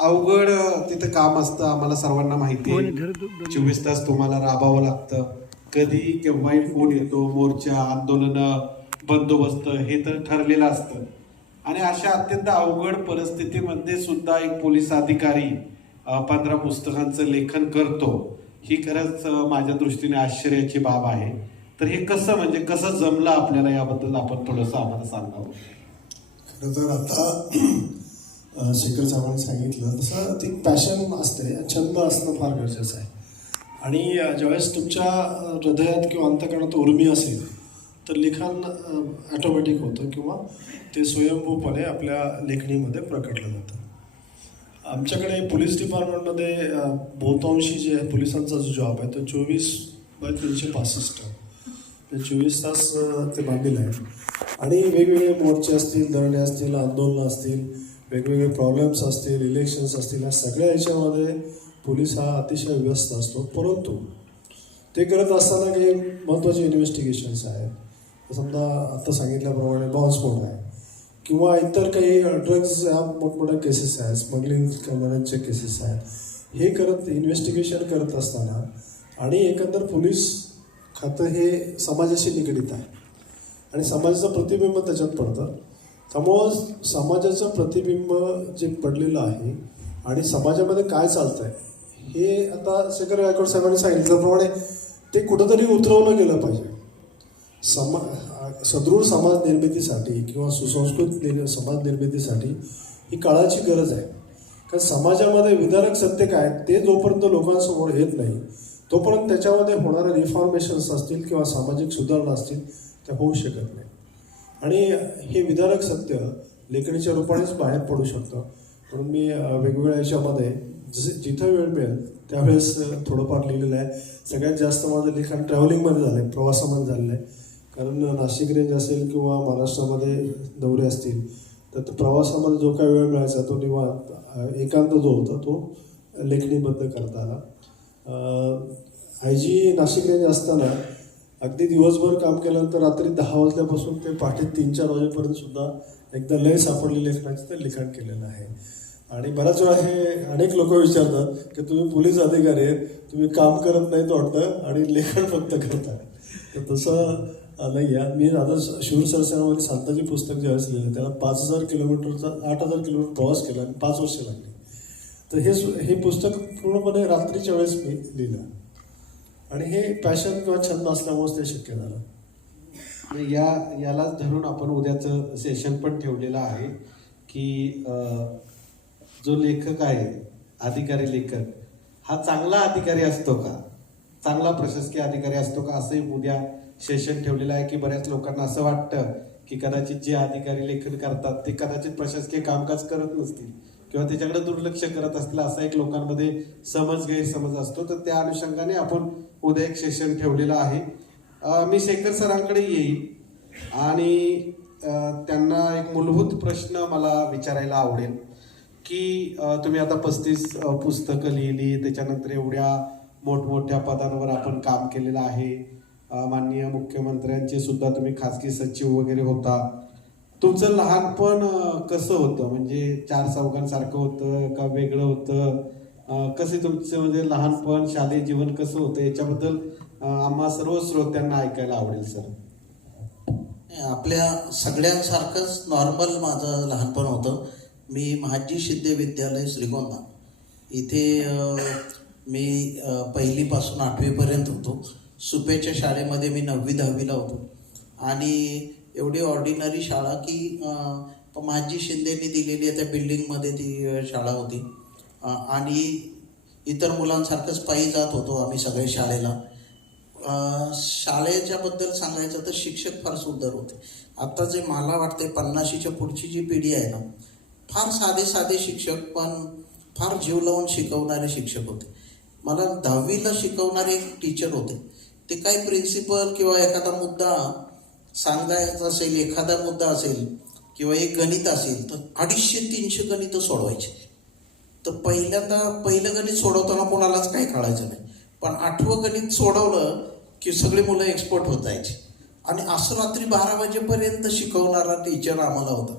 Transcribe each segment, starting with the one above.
अवघड तिथं काम असतं, आम्हाला सर्वांना माहिती आहे. 24 तास तुम्हाला राबावं लागतं. कधी केव्हाही फोन येतो, मोर्चा, आंदोलन, बंदोबस्त हे तर ठरलेलं असतं. आणि अशा अत्यंत अवघड परिस्थितीमध्ये सुद्धा एक पोलीस अधिकारी 15 पुस्तकांचं लेखन करतो, ही खरंच माझ्या दृष्टीने आश्चर्याची बाब आहे. तर हे कसं, म्हणजे कसं जमलं आपल्याला, याबद्दल आपण थोडंसं आम्हाला सांगावं. खरं तर आता शेखर साहेबांनी सांगितलं तसं ती पॅशन असते, छंद असणं फार गरजेचं आहे. आणि ज्यावेळेस तुमच्या हृदयात किंवा अंतकरणात उर्मी असेल तर लिखाण ॲटोमॅटिक होतं किंवा ते स्वयंभूपणे आपल्या लेखणीमध्ये प्रकटलं जातं. आमच्याकडे पोलीस डिपार्टमेंटमध्ये बहुतांशी जे पोलिसांचा जो जॉब आहे तो 24/365 ते 24 तास ते बांधलेलं आहे. आणि वेगवेगळे मोर्चे असतील, धरणे असतील, आंदोलनं असतील, वेगवेगळे प्रॉब्लेम्स असतील, इलेक्शन्स असतील, या सगळ्या याच्यामध्ये पोलीस हा अतिशय व्यस्त असतो. परंतु ते करत असताना काही महत्त्वाचे इन्व्हेस्टिगेशन्स आहेत. समजा आता सांगितल्याप्रमाणे बॉम्बस्फोट आहे किंवा इतर काही ड्रग्ज या मोठमोठ्या केसेस आहेत, स्मगलिंग करणाऱ्यांचे केसेस आहेत. हे करत इन्व्हेस्टिगेशन करत असताना आणि एकंदर पोलीस खातं हे समाजाशी निगडीत आहे आणि समाजाचं प्रतिबिंब त्याच्यात पडतं. त्यामुळं समाजाचं प्रतिबिंब जे पडलेलं आहे आणि समाजामध्ये काय चालतं आहे हे आता शेखर गायकवाड साहेबांनी सांगितल्याप्रमाणे ते कुठंतरी उतरवलं गेलं पाहिजे. सदृढ समाज निर्मितीसाठी किंवा सुसंस्कृत समाज निर्मितीसाठी ही काळाची गरज आहे. कारण समाजामध्ये विदारक सत्य काय ते जोपर्यंत लोकांसमोर येत नाही तोपर्यंत त्याच्यामध्ये होणारे रिफॉर्मेशन्स असतील किंवा सामाजिक सुधारणा असतील त्या होऊ शकत नाही. आणि हे विदारक सत्य लेखणीच्या रूपानेच बाहेर पडू शकतं. म्हणून मी वेगवेगळ्या याच्यामध्ये जिथं वेळ मिळेल त्यावेळेस थोडंफार लिहिलेलं आहे. सगळ्यात जास्त माझं लिखाण ट्रॅव्हलिंगमध्ये झालं आहे, प्रवासामध्ये झालेलं आहे. कारण नाशिक रेंज असेल किंवा महाराष्ट्रामध्ये दौरे असतील तर प्रवासामध्ये जो काही वेळ मिळायचा तो निवांत एकांत जो होता तो लेखणीबद्ध करता आला. IG नाशिक रेंज असताना अगदी दिवसभर काम केल्यानंतर रात्री 10 वाजल्यापासून ते पहाटे 3-4 वाजेपर्यंत सुद्धा एकदा लय सापडली लेखनाचं ते लिखाण केलेलं आहे. आणि बऱ्याच वेळा हे अनेक लोक विचारतात की तुम्ही पोलीस अधिकारी आहेत, तुम्ही काम करत नाहीत वाटतं आणि लेखन फक्त करता. तर तसं नाही आहे. मी आता शूरसरसेनामध्ये संताजी पुस्तक ज्यावेळेस लिहिलं त्याला 5000 किलोमीटरचा 8000 किलोमीटर प्रवास केला आणि 5 वर्ष लागली. तर हे पुस्तक पूर्णपणे रात्रीच्या वेळेस मी लिहिलं आणि हे पॅशन किंवा छंद असल्यामुळेच ते शक्य झालं. यालाच धरून आपण उद्याचं सेशन पण ठेवलेलं आहे की जो लेखक आहे, अधिकारी लेखक, हा चांगला अधिकारी असतो का, चांगला प्रशासकीय अधिकारी असतो का, असंही उद्या सेशन ठेवलेलं आहे. की बऱ्याच लोकांना असं वाटतं की कदाचित जे अधिकारी लेखन करतात ते कदाचित प्रशासकीय कामकाज करत नसतील किंवा त्याच्याकडे दुर्लक्ष करत असतील, असा एक लोकांमध्ये गैरसमज असतो. तर त्या अनुषंगाने आपण उद्या एक सेशन ठेवलेलं आहे. मी शेखर सरांकडे येईल आणि त्यांना एक मूलभूत प्रश्न मला विचारायला आवडेल की तुम्ही आता 35 पुस्तकं लिहिली, त्याच्यानंतर एवढ्या मोठमोठ्या पदांवर आपण काम केलेलं आहे. माननीय मुख्यमंत्र्यांचे सुद्धा तुम्ही खाजगी सचिव वगैरे होता. तुमचं लहानपण कसं होतं, म्हणजे 4 चौघांसारखं होतं का वेगळं होतं, कसे तुमचं म्हणजे लहानपण, शालेय जीवन कसं होतं, याच्याबद्दल आम्हा सर्व श्रोत्यांना ऐकायला आवडेल सर. आपल्या सगळ्यांसारखंच नॉर्मल माझं लहानपण होतं. मी महाजी शिंदे विद्यालय श्रीगोंदा इथे मी 1ली पासून 8वीपर्यंत होतो. सुपेच्या शाळेमध्ये मी 9वी-10वीला होतो आणि एवढी ऑर्डिनरी शाळा की महाजी शिंदेनी दिलेली त्या बिल्डिंगमध्ये ती शाळा होती आणि इतर मुलांसारखंच पायी जात होतो आम्ही सगळे शाळेला. शाळेच्याबद्दल सांगायचं तर शिक्षक फार सुंदर होते. आता जे मला वाटते 50च्या पुढची जी पिढी आहे ना, फार साधे शिक्षक पण फार जीव लावून शिकवणारे शिक्षक होते. मला 10वीला शिकवणारे एक टीचर होते. ते काही प्रिन्सिपल किंवा एखादा मुद्दा सांगायचा असेल, एखादा मुद्दा असेल किंवा एक गणित असेल तर 250-300 गणितं सोडवायचे. तर पहिलं गणित सोडवताना कोणालाच काही कळायचं नाही, पण 8वं गणित सोडवलं की सगळी मुलं एक्सपर्ट होत जायची. आणि असं रात्री 12 वाजेपर्यंत शिकवणारा टीचर आम्हाला होता.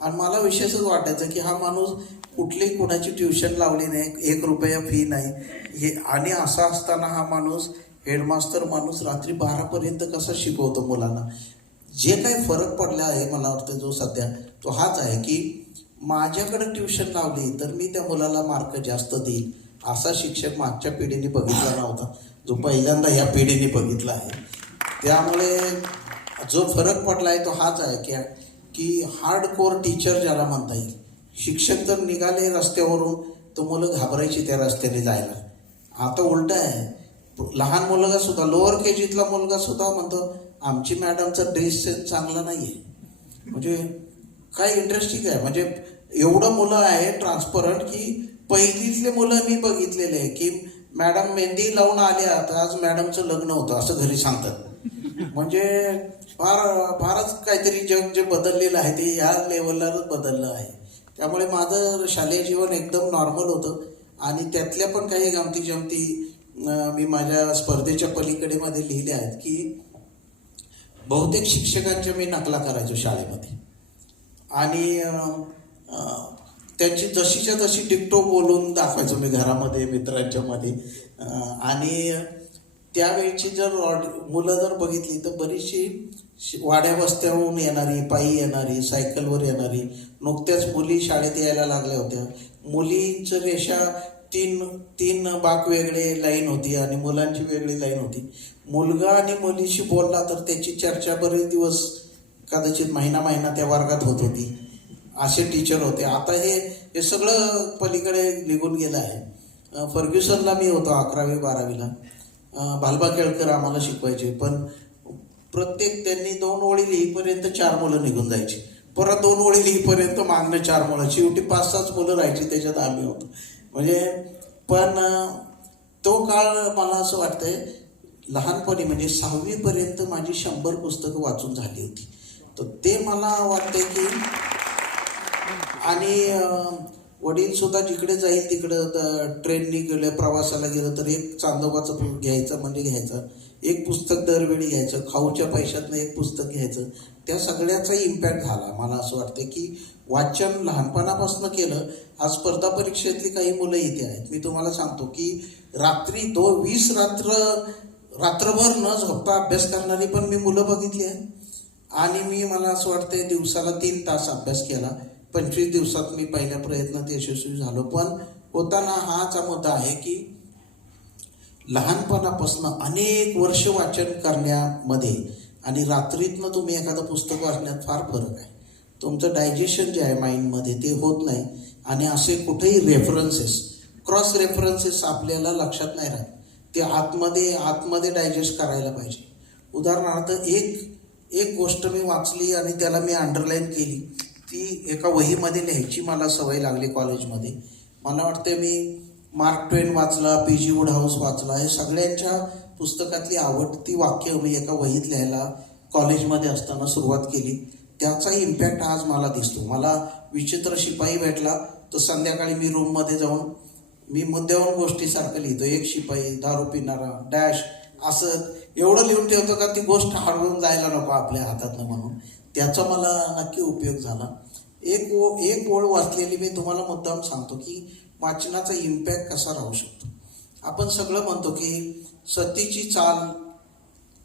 आणि मला विशेषच वाटायचं की हा माणूस कुठलीही कुणाची ट्युशन लावली नाही, 1 रुपया फी नाही हे, आणि असं असताना हा माणूस हेडमास्टर माणूस रात्री 12पर्यंत कसा शिकवतो मुलांना. जे काही फरक पडला आहे मला वाटतं जो सध्या तो हाच आहे की माझ्याकडे ट्युशन लावली तर मी त्या मुलाला मार्क जास्त देईल, असा शिक्षक मागच्या पिढीने बघितला नव्हता, जो पहिल्यांदा ह्या पिढीने बघितला आहे. त्यामुळे जो फरक पडला आहे तो हाच आहे की हार्डकोर टीचर ज्याला म्हणता येईल. शिक्षक तर निघाले रस्त्यावरून तर मुलं घाबरायची त्या रस्त्याने जायला. आता उलट आहे, लहान मुलगा सुद्धा, लोअर केजीतला मुलगा सुद्धा म्हणतो आमची मॅडमचा ड्रेस सेन्स चांगला नाही आहे. म्हणजे काय इंटरेस्टिंग आहे, म्हणजे एवढं मुलं आहे ट्रान्सपरंट की पहिलीतले मुलं मी बघितलेले आहे की मॅडम मेहंदी लावून आल्या तर आज मॅडमचं लग्न होतं असं घरी सांगतात. म्हणजे फारच काहीतरी जग जे बदललेलं आहे ते ह्या लेवललाच बदललं आहे. त्यामुळे माझं शालेय जीवन एकदम नॉर्मल होतं आणि त्यातल्या पण काही गमती जमती मी माझ्या स्पर्धेच्या पलीकडे मध्ये लिहिल्या आहेत की बहुतेक शिक्षकांच्या मी नकला करायचो शाळेमध्ये आणि त्यांची जशीच्या तशी डिक्टो बोलून दाखवायचो मी घरामध्ये मित्रांच्या मध्ये. आणि त्यावेळची जर मुलं जर बघितली तर बरीचशी वाड्या वस्त्याहून येणारी, पायी येणारी, सायकलवर येणारी, नुकत्याच मुली शाळेत यायला लागल्या होत्या. मुलींचं रेषा तीन बाक वेगळे लाईन होती आणि मुलांची वेगळी लाईन होती. मुलगा आणि मुलीशी बोलला तर त्याची चर्चा बरेच दिवस, कदाचित महिना त्या वर्गात होत होती. असे टीचर होते. आता हे सगळं पलीकडे निघून गेलं आहे. फर्ग्युसनला मी होतो 11वी 12वीला. भालबा केळकर आम्हाला शिकवायचे, पण प्रत्येक त्यांनी 2 ओळी लिहीपर्यंत 4 मुलं निघून जायची, परत 2 ओळी लिहीपर्यंत मागणं 4 मुलं, शेवटी 5-6 मुलं राहायची, त्याच्यात आम्ही होतो. म्हणजे पण तो काळ मला असं वाटतंय लहानपणी म्हणजे 6वीपर्यंत माझी 100 पुस्तकं वाचून झाली होती. तर ते मला वाटतंय की, आणि वडील सुद्धा जिकडे जाईल तिकडं ट्रेननी गेलं, प्रवासाला गेलं तर एक चांदोबाचं घ्यायचं म्हणजे घ्यायचं, एक पुस्तक दरवेळी घ्यायचं, खाऊच्या पैशातनं एक पुस्तक घ्यायचं. त्या सगळ्याचा इम्पॅक्ट झाला. मला असं वाटतं की वाचन लहानपणापासून केलं. आज स्पर्धा परीक्षेतली काही मुलं इथे आहेत, मी तुम्हाला सांगतो की रात्री 20 रात्रभर न झोपता अभ्यास करणारी पण मी मुलं बघितली आहेत. आणि मला असं वाटतंय दिवसाला 3 तास अभ्यास केला. 25 दिवसात मी पहिल्या प्रयत्नात यशस्वी झालो. पण होताना हाच मुद्दा आहे की लहानपणापासून अनेक वर्ष वाचन करण्यामध्ये आणि रात्रीतनं तुम्ही एखादं पुस्तक वाचण्यात फार फरक आहे. तुमचं डायजेशन जे आहे माइंडमध्ये ते होत नाही आणि असे कुठेही रेफरन्सेस, क्रॉस रेफरन्सेस आपल्याला लक्षात नाही राहत. ते आतमध्ये डायजेस्ट करायला पाहिजे. उदाहरणार्थ एक गोष्ट मी वाचली आणि त्याला मी अंडरलाईन केली, ती एका वहीमध्ये लिहायची मला सवय लागली कॉलेजमध्ये. मला वाटते मी मार्क ट्वेन वाचला, पी.जी. वुडहाऊस वाचला, हे सगळ्यांच्या पुस्तकातली आवडती वाक्य मी एका वहीत लिहायला कॉलेजमध्ये असताना सुरुवात केली. त्याचा इम्पॅक्ट आज मला दिसतो. मला विचित्र शिपाई भेटला तर संध्याकाळी मी रूममध्ये जाऊन मी मुद्द्यावरून गोष्टीसारखं लिहितो. एक शिपाई, दारू पिणारा, डॅश, असं एवढं लिहून ठेवतो का ती गोष्ट हरवून जायला नको आपल्या हातातनं म्हणून. त्याचा मला नक्की उपयोग झाला. एक ओळ वाचलेली मी तुम्हाला मुद्दाम सांगतो की वाचनाचा इम्पॅक्ट कसा राहू शकतो. आपण सगळं म्हणतो की सतीची चाल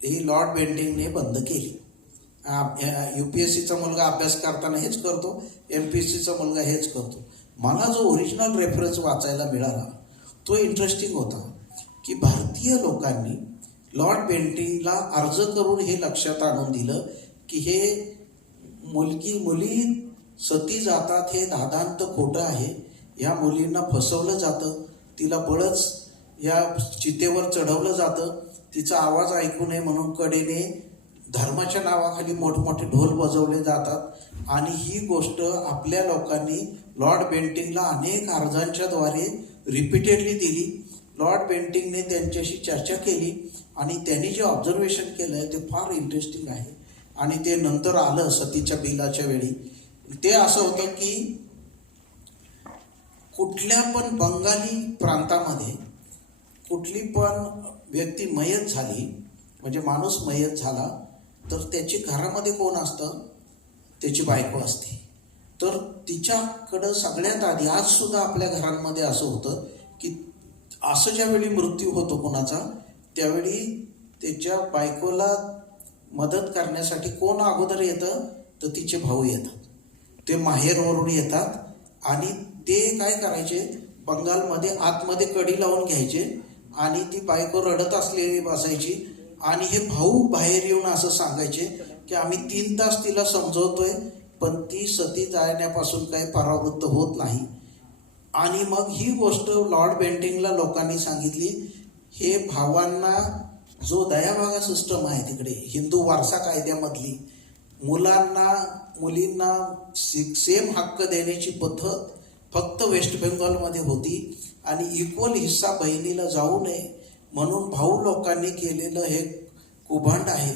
ही लॉर्ड बेंटिंगने बंद केली. UPSCचा मुलगा अभ्यास करताना हेच करतो, MPSCचा मुलगा हेच करतो. मला जो ओरिजिनल रेफरन्स वाचायला मिळाला तो इंटरेस्टिंग होता की भारतीय लोकांनी लॉर्ड बेंटिंगला अर्ज करून हे लक्षात आणून दिलं की हे मुली सती जातात हे दादांत खोटं आहे. या मुलींना फसवलं जातं, तिला बळच या चितेवर चढवलं जातं, तिचा आवाज ऐकू नये म्हणून कडेने धर्माच्या नावाखाली मोठमोठे ढोल वाजवले जातात. आणि ही गोष्ट आपल्या लोकांनी लॉर्ड बेंटिंगला अनेक अर्जांच्या द्वारे रिपीटेडली दिली. लॉर्ड बेंटिंगने त्यांच्याशी चर्चा केली आणि त्यांनी जे ऑब्झर्वेशन केलं आहे ते फार इंटरेस्टिंग आहे. आणि ते नंतर आलं सतीच्या बिलाच्या वेळी. ते असं होतं की कुठल्या पण बंगाली प्रांतामध्ये कुठली पण व्यक्ती मयत झाली म्हणजे माणूस मयत झाला तर त्याची घरामध्ये कोण असतं, त्याची बायको असते. तर तिच्याकडं सगळ्यात आधी आज सुद्धा आपल्या घरांमध्ये असं होतं की असं ज्यावेळी मृत्यू होतो कोणाचा त्यावेळी त्याच्या बायकोला मदत करण्यासाठी कोण अगोदर येतं तर तिचे भाऊ येतात. ते माहेरवरून येतात आणि ते काय करायचे, बंगालमध्ये आतमध्ये कडी लावून घ्यायचे आणि ती बायको रडत असलेली बसायची आणि हे भाऊ बाहेर येऊन असं सांगायचे की आम्ही 3 तास तिला समजवतोय पण ती सती जाण्यापासून काही परावृत्त होत नाही. आणि मग ही गोष्ट लॉर्ड बेंटिंगला लोकांनी सांगितली. हे भावांना जो दयाभागा सिस्टम आहे तिकडे हिंदू वारसा कायद्यामधली मुलींना सेम हक्क देण्याची पद्धत फक्त वेस्ट बेंगॉलमध्ये होती आणि इक्वल हिस्सा बहिणीला जाऊ नये म्हणून भाऊ लोकांनी केलेलं हे कुभांड आहे.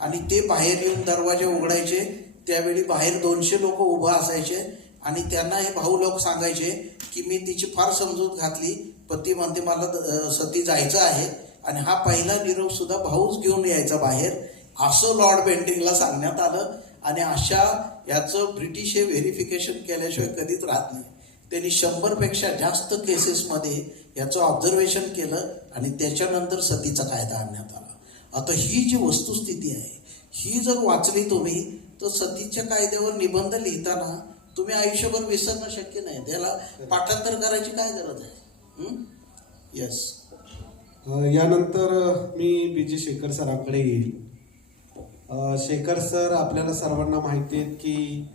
आणि ते बाहेर येऊन दरवाजे उघडायचे त्यावेळी बाहेर 200 लोक उभं असायचे आणि त्यांना हे भाऊ लोक सांगायचे की मी तिची फार समजूत घातली पण ती म्हणते मला सती जायचं आहे. आणि हा पहिला निरोप सुद्धा भाऊच घेऊन यायचा बाहेर, असं लॉर्ड बेंटिंगला सांगण्यात आलं. आणि अशा याचं ब्रिटिश हे व्हेरिफिकेशन केल्याशिवाय कधीच राहत नाही. त्यांनी 100पेक्षा जास्त केसेसमध्ये याचं ऑब्झर्वेशन केलं आणि त्याच्यानंतर सतीचा कायदा आणण्यात आला. आता ही जी वस्तुस्थिती आहे ही जर वाचली तुम्ही तर सतीच्या कायद्यावर निबंध लिहिताना तुम्ही आयुष्यभर विसरणं शक्य नाही. त्याला पाठांतर करायची काय गरज आहे. येस. यानंतर मी BG शेखर सरांकडे येईल. शेखर सर, आपल्याला सर्वांना माहिती आहे की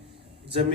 जमीन